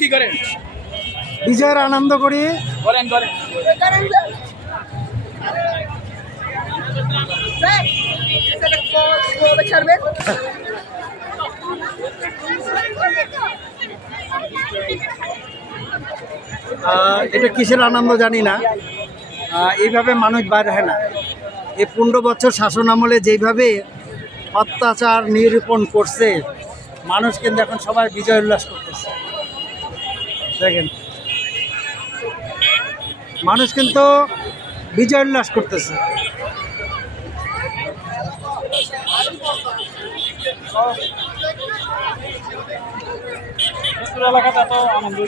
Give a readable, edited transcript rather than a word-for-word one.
কি করেন? বিজয়ের আনন্দ করি। করেন করেন। এটা কিসের আনন্দ জানি না, এইভাবে মানুষ বাইর হয় না। এই 15 বছর শাসন আমলে যেইভাবে অত্যাচার নিরূপণ করছে, মানুষ কিন্তু এখন সবাই বিজয় উল্লাস করতেছে। দেখেন, মানুষ কিন্তু বিজয় উল্লাস করতেছে। এলাকাটা তো আনন্দ